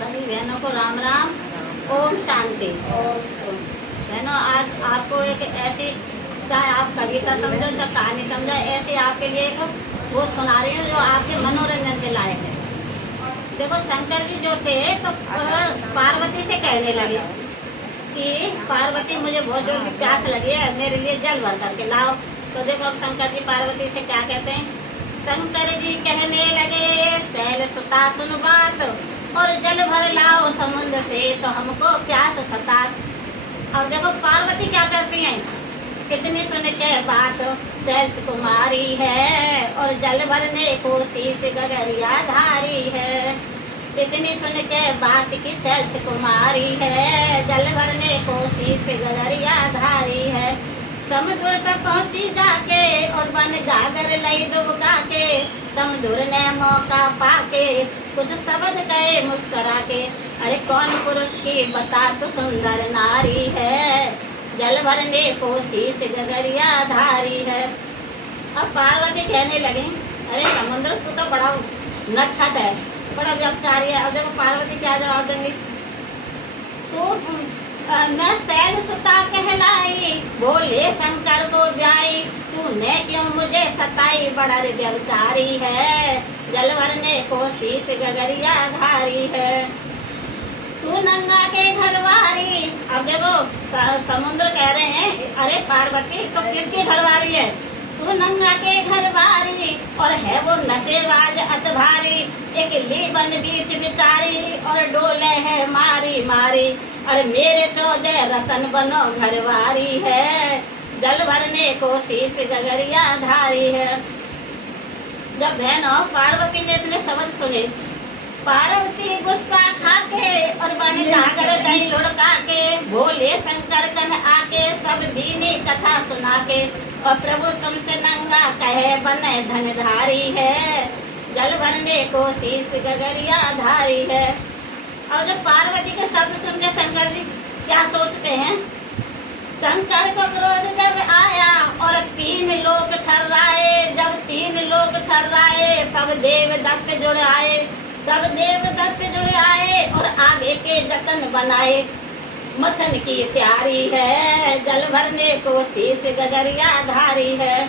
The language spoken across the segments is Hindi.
सभी बहनों को राम राम। ओम शांति। बहनों, आज आपको एक ऐसी, चाहे आप कविता समझो चाहे कहानी समझो, ऐसी आपके लिए एक वो सुना रही हूँ जो आपके मनोरंजन के लायक है। देखो, शंकर जी जो थे तो पार्वती से कहने लगे कि पार्वती मुझे बहुत जोर की प्यास लगी है, मेरे लिए जल भर करके लाओ। तो देखो अब शंकर जी पार्वती से क्या कहते हैं। शंकर जी कहने लगे, शैल सुता सुन बात, और जल भर लाओ समुद्र से, तो हमको प्यास सता। अब देखो पार्वती क्या करती हैं, कितनी सुन के बात, शैल कुमारी है और जल भरने को शीश गगरिया धारी है। इतनी सुन के बात की शैल कुमारी है, जल भरने को शीश गगरिया धारी है। समुद्र पे पहुंची जाके और बन गागर लई डुबका के, समुद्र ने मौका पाके कुछ शब्द कहे मुस्करा के, अरे कौन पुरुष की बता तो सुंदर नारी है, जल भरने को शीश गगरिया धारी है। अब पार्वती कहने लगी, अरे समुद्र तू तो बड़ा नटखट है, बड़ा व्यभिचारी है। अब देखो पार्वती क्या जवाब देंगी, तो मैं शैल सुता कहलाई, बोले शंकर को ब्याई, तूने क्यों मुझे सताई, बड़ा रे व्यभिचारी है, जल भरने को शीश गगरिया धारी है। तू नंगा के घरवारी। अब देखो समुद्र कह रहे हैं, अरे पार्वती तो किसकी घरवारी है, तू नंगा के घरवारी और है वो नशेबाज अत भारी, एक लीबन बीच बिचारी और डोले है मारी मारी, और मेरे 14 रतन बनो घरवारी है, जल भरने को शीश गगरिया धारी है। जब बहनों पार्वती ने इतने शब्द सुने, पार्वती गुस्सा खाके और बन जाकर दही लुढ़का के, भोले शंकर कन आके सब दीनी कथा सुना के, और प्रभु तुमसे नंगा कहे बने धनधारी है, जल भरने को शीश गगरिया धारी है। और जब पार्वती के शब्द सुन के शंकर जी क्या सोचते हैं, शंकर को क्रोध जब आया और 3 लोग थर्राए, जब 3 लोग थर्राए सब देवदत्त जुड़ आए, सब देवदत्त जुड़ आए और आगे के जतन बनाए, मथन की तैयारी है, जल भरने को शीश गगरिया धारी है।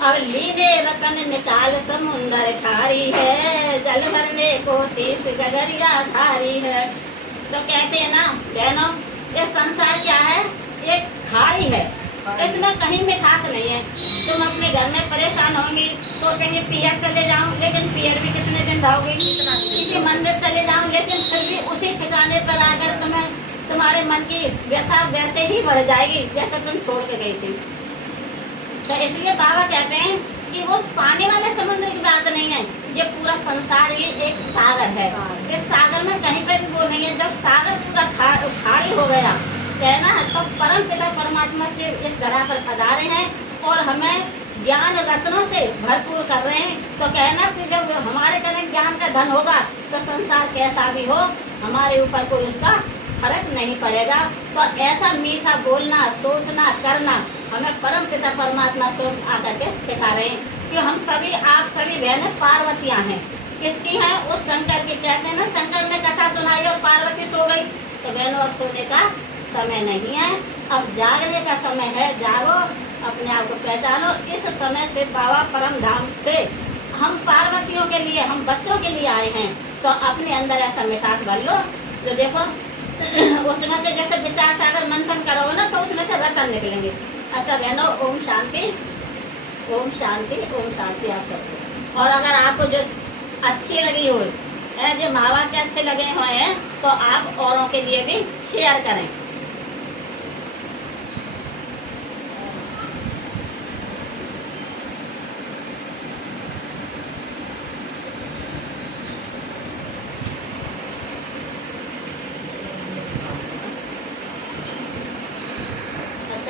अब लीने रतन निकाल समुंदर खारी है, जल भरने को शीश गगरिया धारी है। तो कहते हैं ना बहनों, ये संसार क्या है, एक खारी है, इसमें कहीं मिठास नहीं है। तुम अपने घर में परेशान होंगी, सोचेंगे पियर चले जाऊं, लेकिन पियर भी कितने दिन रहोगे, किसी मंदिर चले जाऊं, लेकिन फिर भी उसी ठिकाने पर आकर तुम्हारे मन की व्यथा वैसे ही बढ़ जाएगी जैसे तुम छोड़ के गई थी। तो इसलिए बाबा कहते हैं कि वो पानी वाले समुद्र की बात नहीं है, ये पूरा संसार ही एक सागर है। इस सागर में कहीं पर भी वो नहीं है। जब सागर पूरा खाली हो गया है ना, तो परम पिता परमात्मा से इस धरा पर पधारे हैं और हमें ज्ञान रत्नों से भरपूर कर रहे हैं। तो कहना कि जब हमारे कने ज्ञान का धन होगा तो संसार कैसा भी हो हमारे ऊपर कोई उसका फर्क नहीं पड़ेगा। तो ऐसा मीठा बोलना, सोचना, करना हमें परम पिता परमात्मा स्वयं आकर के सिखा रहे हैं कि हम सभी, आप सभी बहनें पार्वतियाँ हैं। किसकी हैं, उस शंकर की। कहते हैं ना, शंकर ने कथा सुनाई और पार्वती सो गई। तो बहनों अब सोने का समय नहीं है, अब जागने का समय है। जागो, अपने आप को पहचानो। इस समय से बाबा परम धाम से हम पार्वतियों के लिए, हम बच्चों के लिए आए हैं। तो अपने अंदर ऐसा मिठास भर लो जो देखो उसमें से जैसे विचार सागर मंथन करोगे ना, तो उसमें से रतन निकलेंगे। अच्छा बहनों, ओम शांति, ओम शांति, ओम शांति आप सबको। और अगर आपको जो अच्छी लगी हो, जो माँ बाप के अच्छे लगे हुए हैं, तो आप औरों के लिए भी शेयर करें।